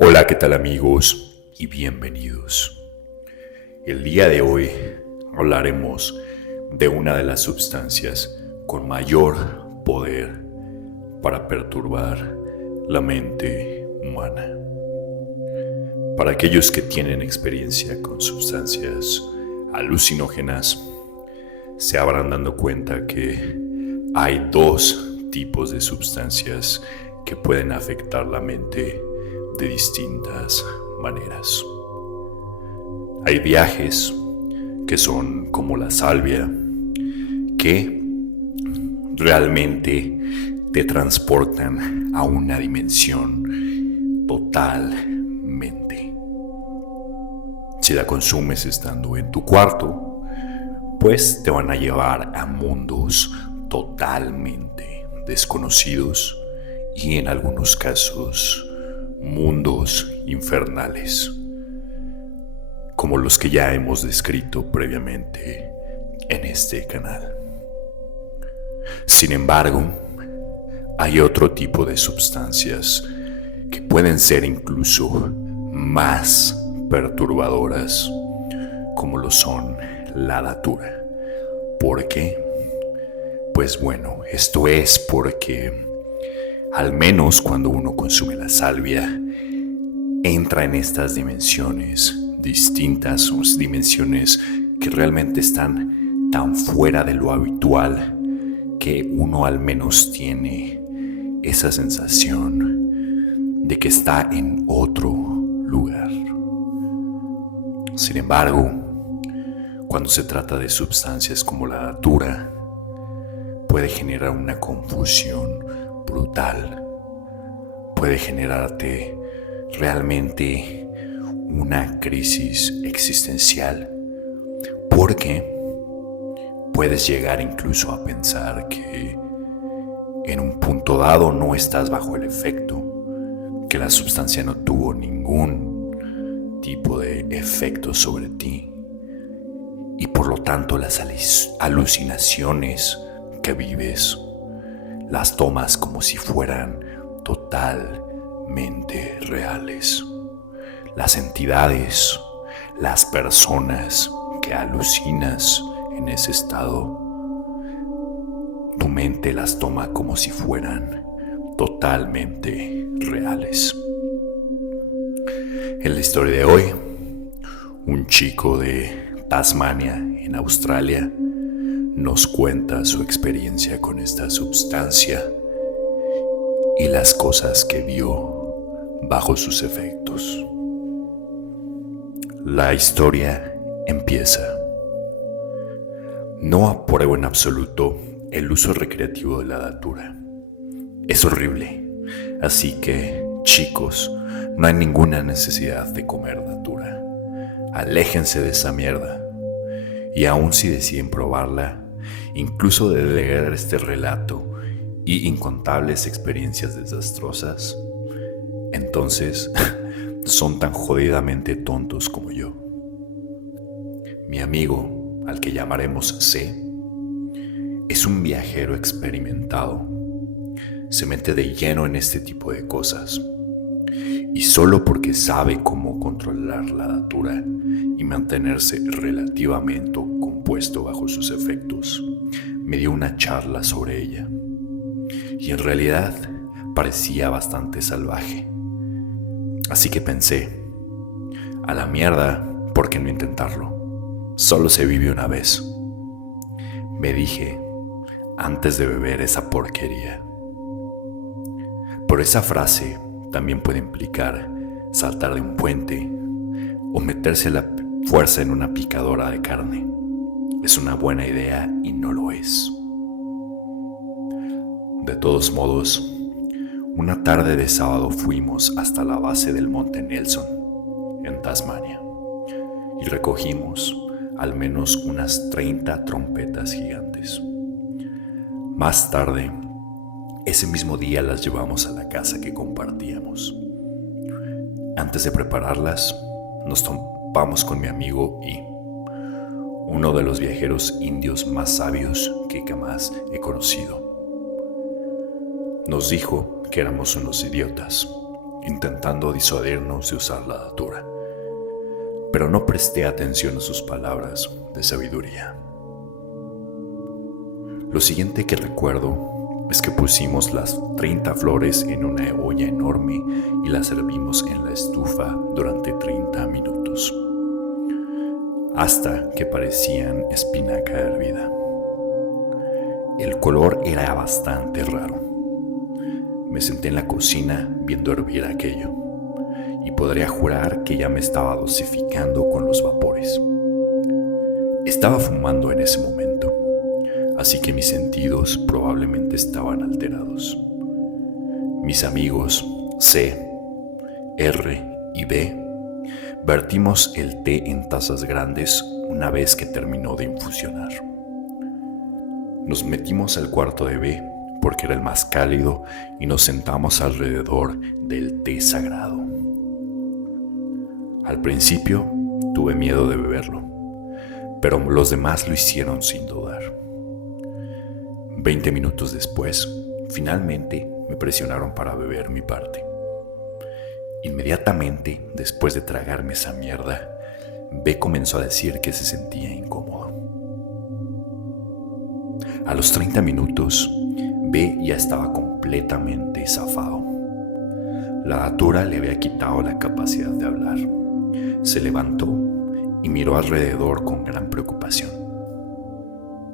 Hola, ¿qué tal amigos? Y bienvenidos. El día de hoy hablaremos de una de las sustancias con mayor poder para perturbar la mente humana. Para aquellos que tienen experiencia con sustancias alucinógenas, se habrán dado cuenta que hay dos tipos de sustancias que pueden afectar la mente de distintas maneras. Hay viajes que son como la salvia, que realmente te transportan a una dimensión totalmente. Si la consumes estando en tu cuarto, pues te van a llevar a mundos totalmente desconocidos y en algunos casos mundos infernales, como los que ya hemos descrito previamente en este canal. Sin embargo, hay otro tipo de sustancias que pueden ser incluso más perturbadoras, como lo son la datura. ¿Por qué? Pues bueno, esto es porque al menos cuando uno consume la salvia, entra en estas dimensiones distintas, dimensiones que realmente están tan fuera de lo habitual que uno al menos tiene esa sensación de que está en otro lugar. Sin embargo, cuando se trata de sustancias como la datura, puede generar una confusión brutal. Puede generarte realmente una crisis existencial, porque puedes llegar incluso a pensar que en un punto dado no estás bajo el efecto, que la sustancia no tuvo ningún tipo de efecto sobre ti, y por lo tanto las alucinaciones que vives las tomas como si fueran totalmente reales. Las entidades, las personas que alucinas en ese estado, tu mente las toma como si fueran totalmente reales. En la historia de hoy, un chico de Tasmania, en Australia, nos cuenta su experiencia con esta sustancia y las cosas que vio bajo sus efectos. La historia empieza. No apruebo en absoluto el uso recreativo de la datura. Es horrible, así que, chicos, no hay ninguna necesidad de comer datura. Aléjense de esa mierda. Y aun si deciden probarla, incluso de leer este relato y incontables experiencias desastrosas, entonces son tan jodidamente tontos como yo. Mi amigo, al que llamaremos C, es un viajero experimentado. Se mete de lleno en este tipo de cosas. Y solo porque sabe cómo controlar la datura y mantenerse relativamente compuesto bajo sus efectos, me dio una charla sobre ella. Y en realidad parecía bastante salvaje. Así que pensé, a la mierda, ¿por qué no intentarlo? Solo se vive una vez. Me dije, antes de beber esa porquería. Pero esa frase también puede implicar saltar de un puente o meterse a la fuerza en una picadora de carne. Es una buena idea y no lo es. De todos modos, una tarde de sábado fuimos hasta la base del Monte Nelson, en Tasmania, y recogimos al menos unas 30 trompetas gigantes. Más tarde, ese mismo día las llevamos a la casa que compartíamos. Antes de prepararlas, nos topamos con mi amigo I, uno de los viajeros indios más sabios que jamás he conocido. Nos dijo que éramos unos idiotas intentando disuadirnos de usar la datura, pero no presté atención a sus palabras de sabiduría. Lo siguiente que recuerdo es que pusimos las 30 flores en una olla enorme y las servimos en la estufa durante 30 minutos, hasta que parecían espinaca hervida. El color era bastante raro. Me senté en la cocina viendo hervir aquello, y podría jurar que ya me estaba dosificando con los vapores. Estaba fumando en ese momento, así que mis sentidos probablemente estaban alterados. Mis amigos C, R y B vertimos el té en tazas grandes una vez que terminó de infusionar. Nos metimos al cuarto de B porque era el más cálido y nos sentamos alrededor del té sagrado. Al principio tuve miedo de beberlo, pero los demás lo hicieron sin dudar. 20 minutos después, finalmente me presionaron para beber mi parte. Inmediatamente después de tragarme esa mierda, B comenzó a decir que se sentía incómodo. A los 30 minutos, B ya estaba completamente zafado. La datura le había quitado la capacidad de hablar. Se levantó y miró alrededor con gran preocupación.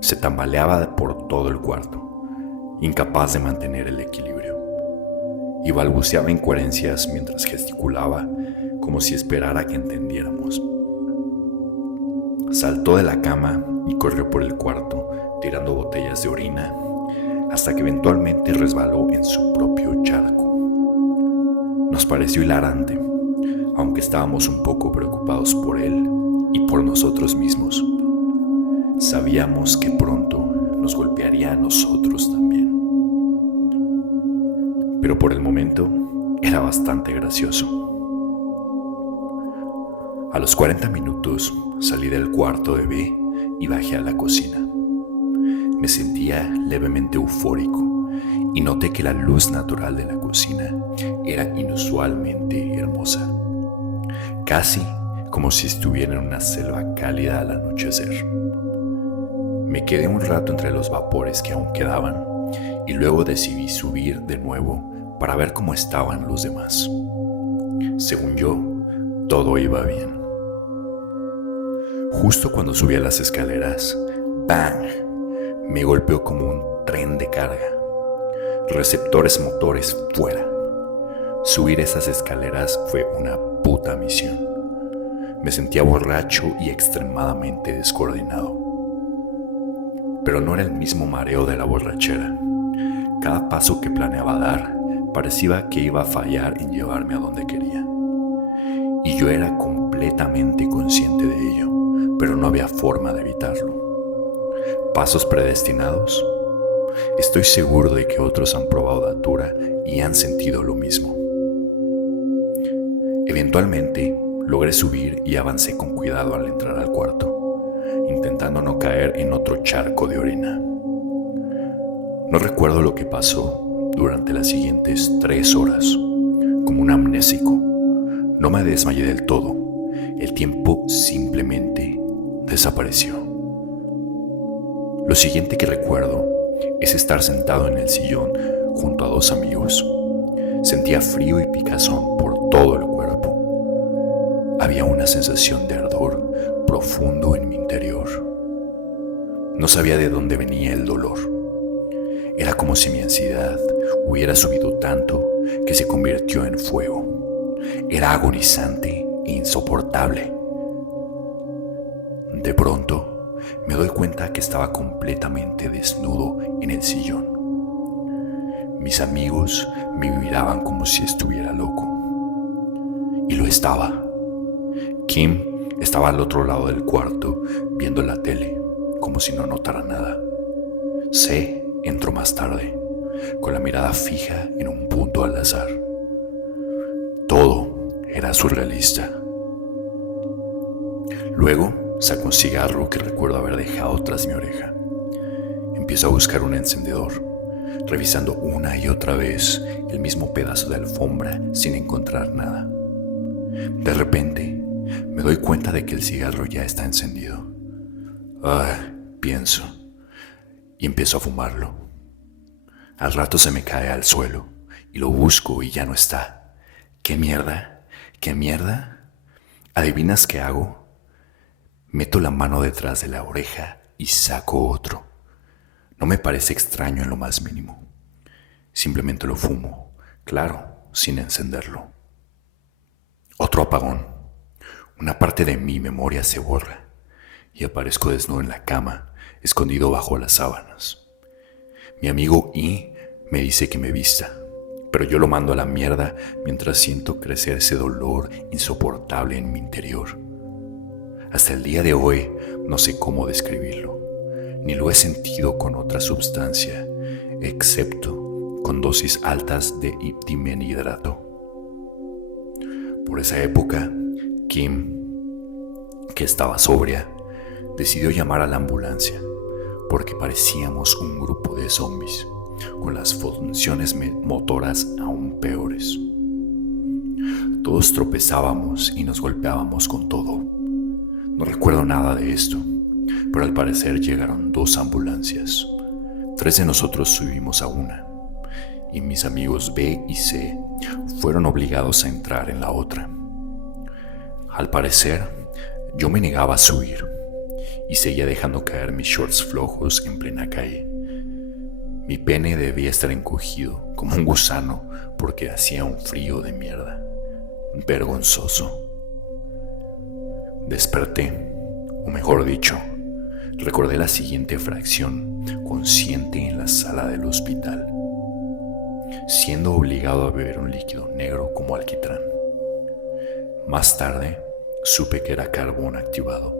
Se tambaleaba por todo el cuarto, incapaz de mantener el equilibrio, y balbuceaba incoherencias mientras gesticulaba como si esperara que entendiéramos. Saltó de la cama y corrió por el cuarto tirando botellas de orina hasta que eventualmente resbaló en su propio charco. Nos pareció hilarante, aunque estábamos un poco preocupados por él y por nosotros mismos. Sabíamos que pronto nos golpearía a nosotros también. Pero por el momento era bastante gracioso. A los 40 minutos salí del cuarto de B y bajé a la cocina. Me sentía levemente eufórico y noté que la luz natural de la cocina era inusualmente hermosa, casi como si estuviera en una selva cálida al anochecer. Me quedé un rato entre los vapores que aún quedaban y luego decidí subir de nuevo para ver cómo estaban los demás. Según yo, todo iba bien. Justo cuando subí a las escaleras, ¡bang!, me golpeó como un tren de carga. Receptores motores fuera. Subir esas escaleras fue una puta misión. Me sentía borracho y extremadamente descoordinado. Pero no era el mismo mareo de la borrachera. Cada paso que planeaba dar parecía que iba a fallar en llevarme a donde quería. Y yo era completamente consciente de ello, pero no había forma de evitarlo. ¿Pasos predestinados? Estoy seguro de que otros han probado datura y han sentido lo mismo. Eventualmente logré subir y avancé con cuidado al entrar al cuarto, intentando no caer en otro charco de orina. No recuerdo lo que pasó durante las siguientes 3 horas, como un amnésico. No me desmayé del todo, el tiempo simplemente desapareció. Lo siguiente que recuerdo es estar sentado en el sillón junto a 2 amigos. Sentía frío y picazón por todo el cuerpo. Había una sensación de ardor profundo en mi interior. No sabía de dónde venía el dolor. Era como si mi ansiedad hubiera subido tanto que se convirtió en fuego. Era agonizante e insoportable. De pronto, me doy cuenta que estaba completamente desnudo en el sillón. Mis amigos me miraban como si estuviera loco. Y lo estaba. Kim estaba al otro lado del cuarto viendo la tele, como si no notara nada. C entró más tarde, con la mirada fija en un punto al azar. Todo era surrealista. Luego saco un cigarro que recuerdo haber dejado tras mi oreja. Empiezo a buscar un encendedor, revisando una y otra vez el mismo pedazo de alfombra sin encontrar nada. De repente, me doy cuenta de que el cigarro ya está encendido. Pienso, y empiezo a fumarlo. Al rato se me cae al suelo, y lo busco y ya no está. ¿Qué mierda? ¿Qué mierda? ¿Adivinas qué hago? Meto la mano detrás de la oreja y saco otro. No me parece extraño en lo más mínimo. Simplemente lo fumo, claro, sin encenderlo. Otro apagón. Una parte de mi memoria se borra y aparezco desnudo en la cama, escondido bajo las sábanas. Mi amigo I me dice que me vista, pero yo lo mando a la mierda mientras siento crecer ese dolor insoportable en mi interior. Hasta el día de hoy no sé cómo describirlo, ni lo he sentido con otra sustancia, excepto con dosis altas de dimenhidrato. Por esa época, Kim, que estaba sobria, decidió llamar a la ambulancia porque parecíamos un grupo de zombies con las funciones motoras aún peores. Todos tropezábamos y nos golpeábamos con todo. No recuerdo nada de esto, pero al parecer llegaron 2 ambulancias. 3 de nosotros subimos a una, y mis amigos B y C fueron obligados a entrar en la otra. Al parecer, yo me negaba a subir y seguía dejando caer mis shorts flojos en plena calle. Mi pene debía estar encogido como un gusano porque hacía un frío de mierda. Vergonzoso. Desperté, o mejor dicho, recordé la siguiente fracción consciente en la sala del hospital, siendo obligado a beber un líquido negro como alquitrán. Más tarde, supe que era carbón activado.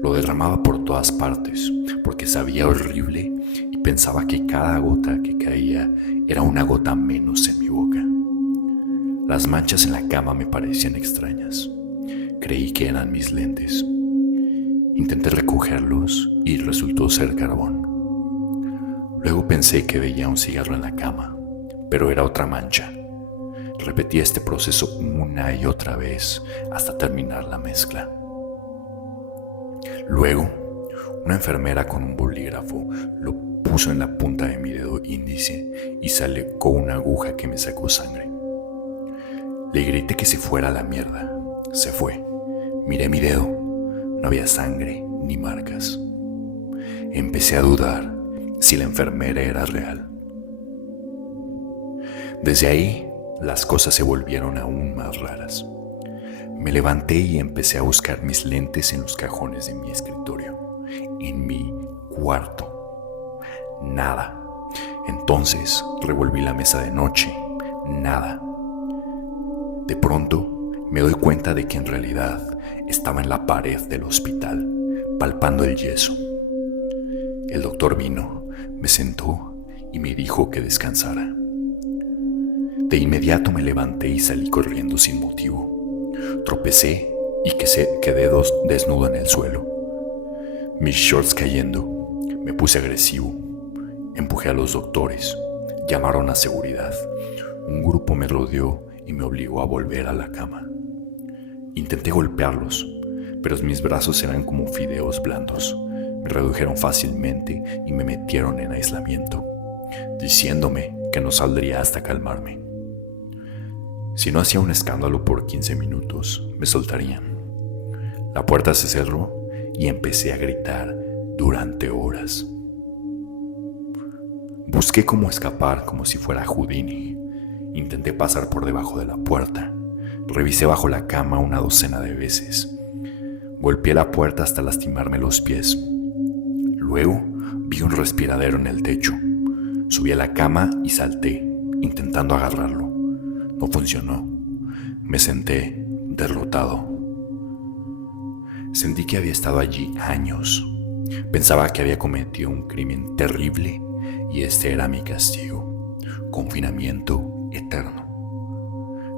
Lo derramaba por todas partes porque sabía horrible y pensaba que cada gota que caía era una gota menos en mi boca. Las manchas en la cama me parecían extrañas. Creí que eran mis lentes. Intenté recogerlos y resultó ser carbón. Luego pensé que veía un cigarro en la cama, pero era otra mancha. Repetí este proceso una y otra vez hasta terminar la mezcla. Luego, una enfermera con un bolígrafo lo puso en la punta de mi dedo índice y sacó una aguja que me sacó sangre. Le grité que se fuera a la mierda. Se fue. Miré mi dedo. No había sangre ni marcas. Empecé a dudar si la enfermera era real. Desde ahí, las cosas se volvieron aún más raras. Me levanté y empecé a buscar mis lentes en los cajones de mi escritorio, en mi cuarto. Nada. Entonces revolví la mesa de noche. Nada. De pronto me doy cuenta de que en realidad estaba en la pared del hospital, palpando el yeso. El doctor vino, me sentó y me dijo que descansara. De inmediato me levanté y salí corriendo sin motivo. Tropecé y quedé desnudo en el suelo. Mis shorts cayendo. Me puse agresivo. Empujé a los doctores. Llamaron a seguridad. Un grupo me rodeó y me obligó a volver a la cama. Intenté golpearlos, pero mis brazos eran como fideos blandos. Me redujeron fácilmente y me metieron en aislamiento, diciéndome que no saldría hasta calmarme. Si no hacía un escándalo por 15 minutos, me soltarían. La puerta se cerró y empecé a gritar durante horas. Busqué cómo escapar como si fuera Houdini. Intenté pasar por debajo de la puerta. Revisé bajo la cama una docena de veces. Golpeé la puerta hasta lastimarme los pies. Luego vi un respiradero en el techo. Subí a la cama y salté, intentando agarrarlo. No funcionó. Me senté, derrotado. Sentí que había estado allí años. Pensaba que había cometido un crimen terrible y este era mi castigo. Confinamiento eterno.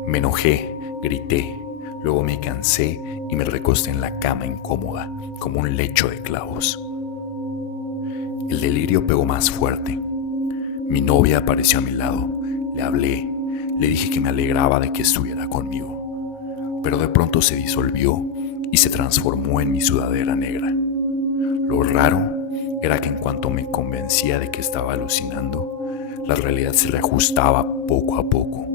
Me enojé, grité, luego me cansé y me recosté en la cama incómoda, como un lecho de clavos. El delirio pegó más fuerte. Mi novia apareció a mi lado. Le hablé, le dije que me alegraba de que estuviera conmigo, pero de pronto se disolvió y se transformó en mi sudadera negra. Lo raro era que en cuanto me convencía de que estaba alucinando, la realidad se reajustaba poco a poco.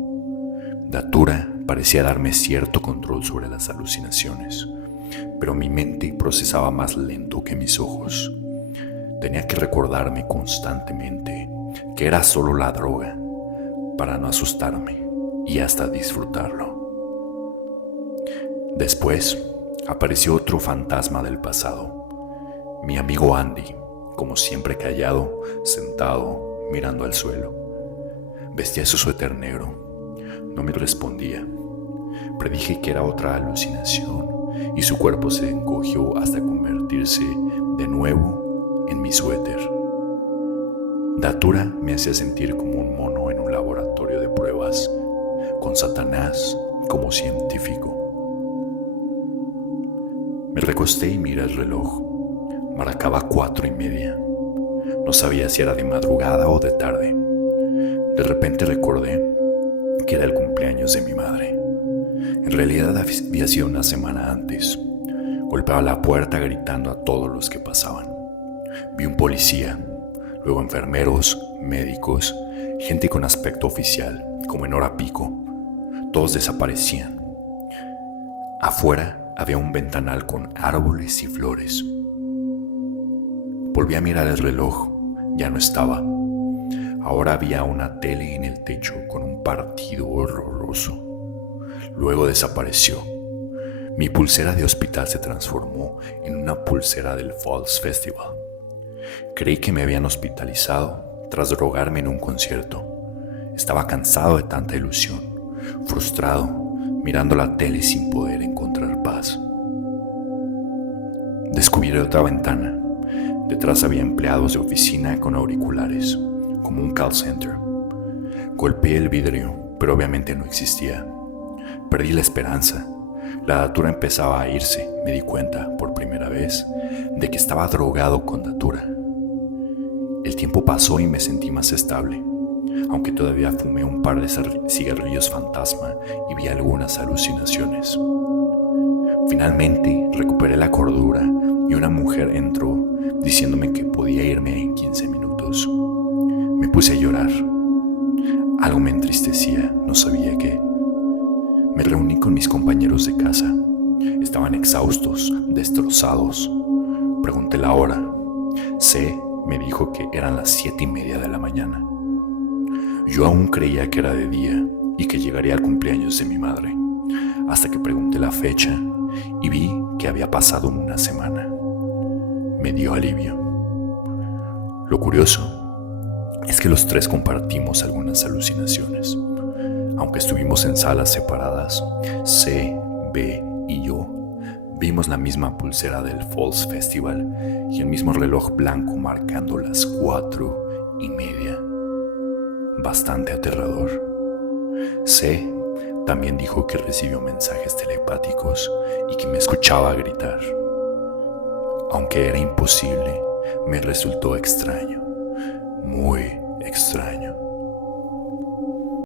Datura parecía darme cierto control sobre las alucinaciones, pero mi mente procesaba más lento que mis ojos. Tenía que recordarme constantemente que era solo la droga para no asustarme y hasta disfrutarlo. Después apareció otro fantasma del pasado, mi amigo Andy, como siempre callado, sentado, mirando al suelo. Vestía su suéter negro. No me respondía. Predije que era otra alucinación y su cuerpo se encogió hasta convertirse de nuevo en mi suéter. Datura me hacía sentir como un mono en un laboratorio de pruebas, con Satanás como científico. Me recosté y miré el reloj. Marcaba 4:30. No sabía si era de madrugada o de tarde. De repente recordé que era el cumpleaños de mi madre. En realidad había sido una semana antes. Golpeaba la puerta gritando a todos los que pasaban. Vi un policía, luego enfermeros, médicos, gente con aspecto oficial, como en hora pico. Todos desaparecían. Afuera había un ventanal con árboles y flores. Volví a mirar el reloj. Ya no estaba. Ahora había una tele en el techo con un partido horroroso. Luego desapareció. Mi pulsera de hospital se transformó en una pulsera del Falls Festival. Creí que me habían hospitalizado tras drogarme en un concierto. Estaba cansado de tanta ilusión, frustrado, mirando la tele sin poder encontrar paz. Descubrí otra ventana. Detrás había empleados de oficina con auriculares, como un call center. Golpeé el vidrio, pero obviamente no existía. Perdí la esperanza. La datura empezaba a irse. Me di cuenta, por primera vez, de que estaba drogado con datura. El tiempo pasó y me sentí más estable, aunque todavía fumé un par de cigarrillos fantasma y vi algunas alucinaciones. Finalmente recuperé la cordura y una mujer entró diciéndome que podía irme en 15 minutos. Me puse a llorar. Algo me entristecía, no sabía qué. Me reuní con mis compañeros de casa. Estaban exhaustos, destrozados. Pregunté la hora. C me dijo que eran las 7:30 de la mañana. Yo aún creía que era de día y que llegaría al cumpleaños de mi madre, hasta que pregunté la fecha y vi que había pasado una semana. Me dio alivio. Lo curioso es que los tres compartimos algunas alucinaciones. Aunque estuvimos en salas separadas, C, B y yo vimos la misma pulsera del Falls Festival y el mismo reloj blanco marcando las 4:30. Bastante aterrador. C también dijo que recibió mensajes telepáticos y que me escuchaba gritar. Aunque era imposible, me resultó extraño, muy extraño.